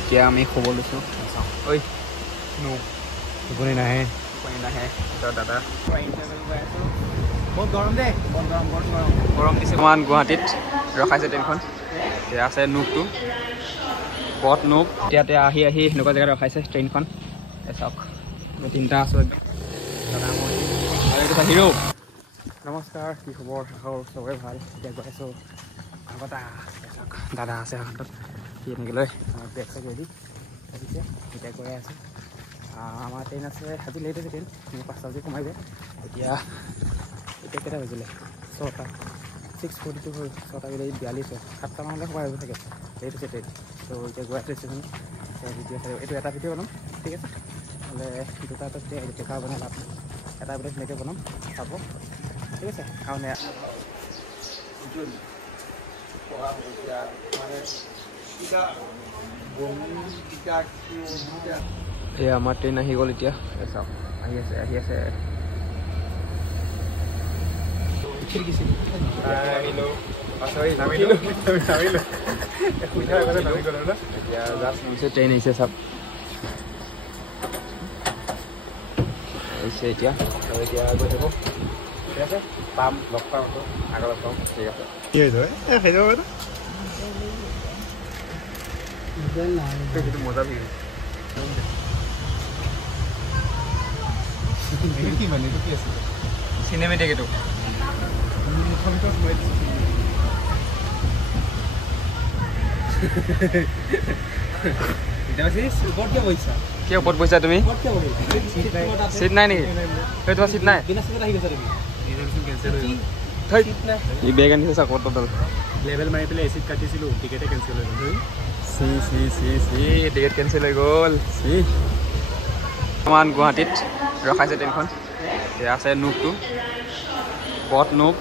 এতিয়া আমি শুব লৈছোঁ ঐ টোপনি নাহে দাদা বহুত গৰম দেই গৰম দিছে অকণমান গুৱাহাটীত ৰখাইছে ট্ৰেইনখন এতিয়া আছে নুপটো বট নুপ ইয়াতে আহি সেনেকুৱা জেগাত ৰখাইছে ট্ৰেইনখন চাওক আমি তিনিটা আছোঁ একদম দাদা মই আৰু এইটো হিৰো নমস্কাৰ কি খবৰ চবৰে ভাল এতিয়া গৈ আছোঁ আগতে চাওক দাদা আছে হাতত সি এনেকৈ লৈ আমাৰ বেগ চেগ ৰেডি ভাবিছে এতিয়া গৈ আছোঁ আমাৰ ট্ৰেইন আছে আজি লেট আছে ট্ৰেইন 5টা বজাত সোমাই যায় এতিয়া কেইটা বাজিলে 6টা 6:42 হ'ল 6টা 42 হয় 7টা মানলৈ সোমাই আহিব চাগে লেট আছে ট্ৰেইন ত' এতিয়া গৈ আছোঁ ষ্টেচন ভিডিঅ' চাই এইটো এটা ভিডিঅ' বনাম ঠিক আছে নহ'লে দুটা দেখা বনাই লাভ নাই এটা ভিডিঅ' সেনেকৈ বনাম চাব ঠিক আছে কাৰণে এয়া আমাৰ ট্ৰেইন আহি গ'ল এতিয়া চাওক আহি আছে ট্ৰেইন আহিছে চাওক আহিছে এতিয়া গৈ থাকোঁ ঠিক আছে পাম লগ পাম আগত লগ পাম ঠিক আছে কি হৈছে মজা চিনেমেটিক এইটো কিয় ওপৰত বহিছা তুমি চিট নাই নেকি তোমাৰ চিট নাই বেগ আনিছে চাওক লেভেল মাৰি পেলাই এচিড কাটিছিলোঁ টিকেটে কেঞ্চেল হৈ গ'ল টিকেট কেঞ্চেল হৈ গ'ল অকণমান গুৱাহাটীত ৰখাইছে ট্ৰেইনখন এতিয়া আছে নুপটো বট নুপ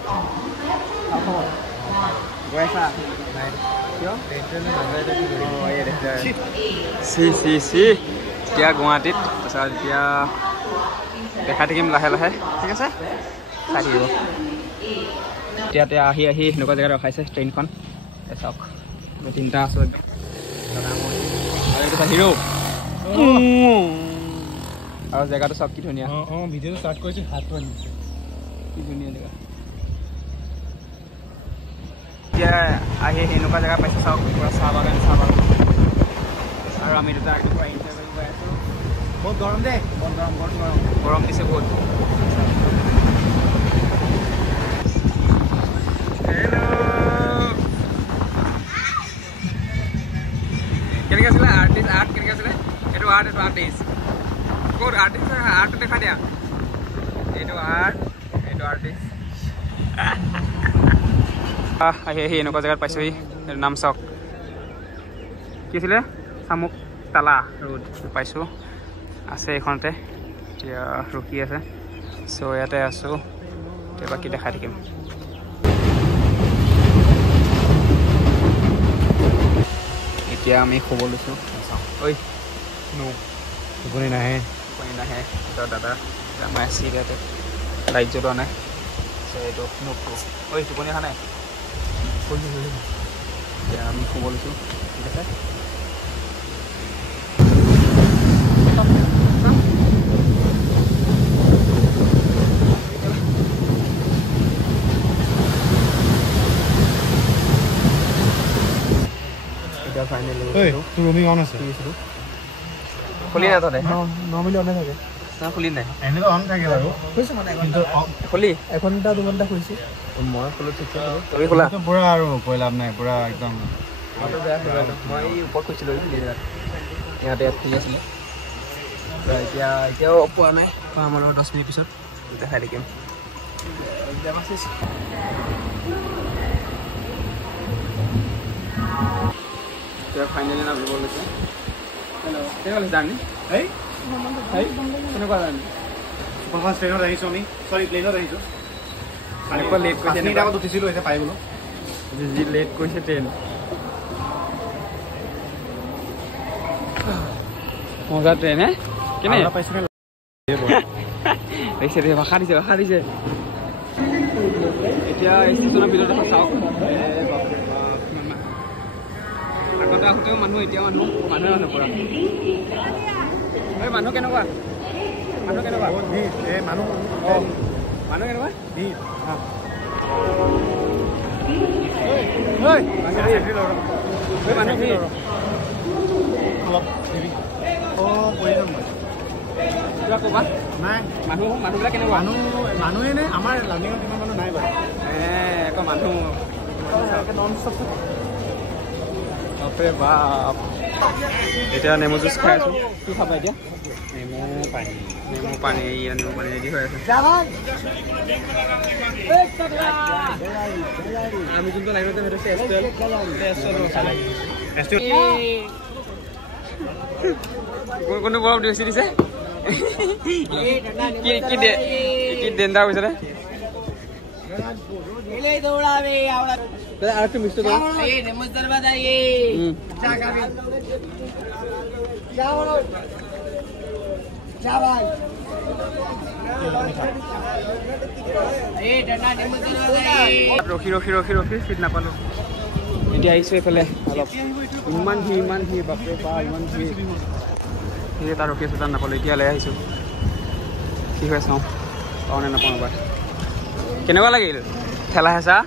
এতিয়া গুৱাহাটীত তাৰপিছত এতিয়া দেখাই থাকিম লাহে লাহে ঠিক আছে চাই থাকিব এতিয়াতে আহি সেনেকুৱা জেগাত ৰখাইছে ট্ৰেইনখন চাওক আমি তিনিটা আছোঁ একদম দাদা মই আৰু এইটো হিৰো আৰু জেগাটো চাওক কি ধুনীয়া ভিডিঅ'টো ষ্টাৰ্ট কৰিছোঁ হাতটো আনিছে কি ধুনীয়া জেগা এতিয়া আহি সেনেকুৱা জেগা পাইছোঁ চাওক পূৰা চাহ বাগান আৰু আমি দুটা একদম পূৰা এনজয় কৰি গৈ আছোঁ বহুত গৰম দেই গৰম দিছে বহুত কেনেকৈ আছিলে আৰ্ট কেনেকৈ আছিলে এইটো আৰ্টিষ্ট ক'ত আৰ্টটো দেখা দিয়া এইটো আৰ্টিষ্ট আহি এনেকুৱা জেগাত পাইছোঁহি এইটো নাম চাওক কি আছিলে চামুক তালা ৰোড পাইছোঁ আছে এইখনতে এতিয়া ৰখি আছে চ' ইয়াতে আছোঁ এতিয়া বাকী দেখাই থাকিম এতিয়া আমি শুব লৈছোঁ ঐ টোপনি নাহে দাদা আমাৰ চিট ইয়াতে লাইট জ্বলোৱা নাই এইটো নুপটো ঐ টোপনি অহা নাই এতিয়া আমি শুব লৈছোঁ ঠিক আছে খুলি নাই তহঁতে নৰ্মেলি অনে থাকে খুলি নাই এনেতো অন থাকে বাৰু খুলি এঘণ্টা 2 ঘণ্টা খুলিছোঁ মই খোলো ঠিক তুমি খোলা পুৰা আৰু কৈ লাভ নাই পুৰা একদম মই ওপৰত খুলিছিলোঁ ইয়াতে খুলি আছিলোঁ এতিয়াও পোৱা নাই পাম আৰু 10 মিনিট পিছত দেখাই থাকিম ফাইনেলি নামিব লৈছে কেনেকুৱা জাৰ্ণি কেনেকুৱা জাৰ্ণি ট্ৰেইনত আহিছোঁ আমি প্লেনত আহিছোঁ এনেকুৱা লেট কৰিছে আগত উঠিছিলোঁ এতিয়া পাই গ'লোঁ যি লেট কৰিছে ট্ৰেইন মজা ট্ৰেইন হে কেনে পাইছে ভাষা দিছে এতিয়া ষ্টেচনৰ ভিতৰত চাওক আগতে আহোঁতেও মানুহ এতিয়া মানুহে পুৰা মানুহ কেনেকুৱা মানুহ কেনেকুৱা মানুহ মানুহ কেনেকুৱা মানুহ কিবা ক'বা নাই মানুহবিলাক কেনেকুৱা মানুহে নে আমাৰ লাৰ্ণিঙত ইমান মানুহ নাই বাৰু আকৌ মানুহ বাপৰে বাপ এতিয়া নেমু জুচ খাই আছোঁ কি খাবা এতিয়া নেমু পানী ৰেডি হৈ আছে আমি যোনটো লাগিব কোনটো বৰফ বেছি দিছে কি ডেঞ্জাৰ হৈছে ৰে আরেকটু মিষ্টি দাও এই নেমুজ দরবাজা এই চা খাবি চা বলো চা ভাই এই ডানা নেমুজ দরবাজা রখি সিট না পালো এতিয়া আইছো এফালে অলপ ইমান ভিৰ বাপৰে বা ইমান ভিৰ এটা ৰখি আছো তাত নাপালো এতিয়া লৈ আহিছো কি হৈ চাওঁ পাওঁ নে নাপাওঁ এবাৰ কেনেকুৱা লাগিল ঠেলা হেঁচা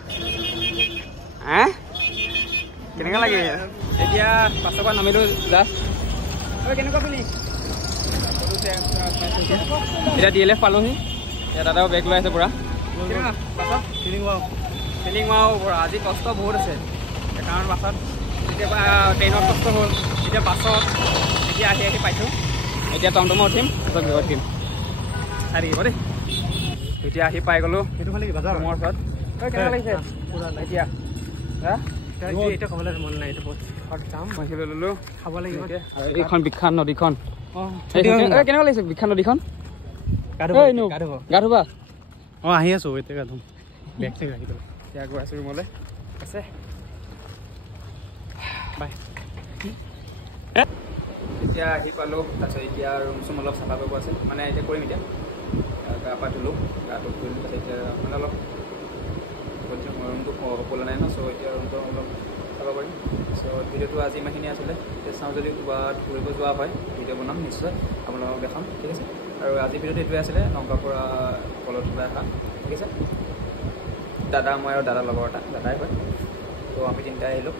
কেনেকুৱা লাগিল এতিয়া পাছৰ পৰা নামিলোঁ জাষ্ট কেনেকুৱা ফিলিং এতিয়া DLF পালোহি এতিয়া দাদাও বেগ লৈ আছে পূৰা ফিলিং হোৱাও পূৰা আজি কষ্ট বহুত আছে কাৰণ বাছত কেতিয়াবা ট্ৰেইনত কষ্ট হ'ল এতিয়া বাছত এতিয়া আহি পাইছোঁ এতিয়া টমটমত উঠিম তাৰপিছত ঘৰত উঠিম চাই থাকিব দেই এতিয়া আহি পাই গ'লোঁ সেইটো খালি মোৰ ওচৰত কেনেকুৱা লাগিছে এতিয়া এতিয়া ক'বলৈ মন নাই ললোঁ খাব লাগিব এইখন বিখ্যাত নদীখন কেনেকুৱা লাগিছে বিখ্যাত নদীখন গা ধুবা আহি আছোঁ এতিয়া গা ধুম বেগ চেগ ৰাখি দিওঁ এতিয়া গৈ আছোঁ ৰুমলৈ আছে বাই এতিয়া আহি পালোঁ তাৰপিছত এতিয়া ৰুম চুম অলপ চাফা কৰিব আছে মানে এতিয়া কৰিম এতিয়া গা পা ধুলোঁ গাটো ধুলোঁ তাৰপিছত এতিয়া মানে অলপ ৰুমটো খোলা নাই ন চ' এতিয়া ৰুমটো অলপ চাব পাৰিম চ' ভিডিঅ'টো আজি ইমানখিনি আছিলে এতিয়া চাওঁ যদি ক'ৰবাত ফুৰিব যোৱা হয় ভিডিঅ' বনাম নিশ্চয় আপোনালোকক দেখাম ঠিক আছে আৰু আজি ভিডিঅ'টো এইটোৱে আছিলে নগাঁৱৰ পৰা কলতলৈ অহা ঠিক আছে দাদা মই আৰু দাদাৰ লগৰ এটা দাদাই হয় ত' আমি তিনিটাই আহিলোঁ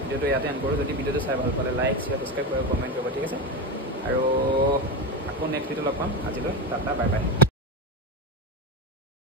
ভিডিঅ'টো ইয়াতে এণ্ড কৰোঁ যদি ভিডিঅ'টো চাই ভাল পালে লাইক শ্বেয়াৰ ছাবস্ক্ৰাইব কৰিব কমেণ্ট কৰিব ঠিক আছে আৰু আকৌ নেক্সট ভিডিঅ' লগ পাম আজিলৈ টাটা বাই বাই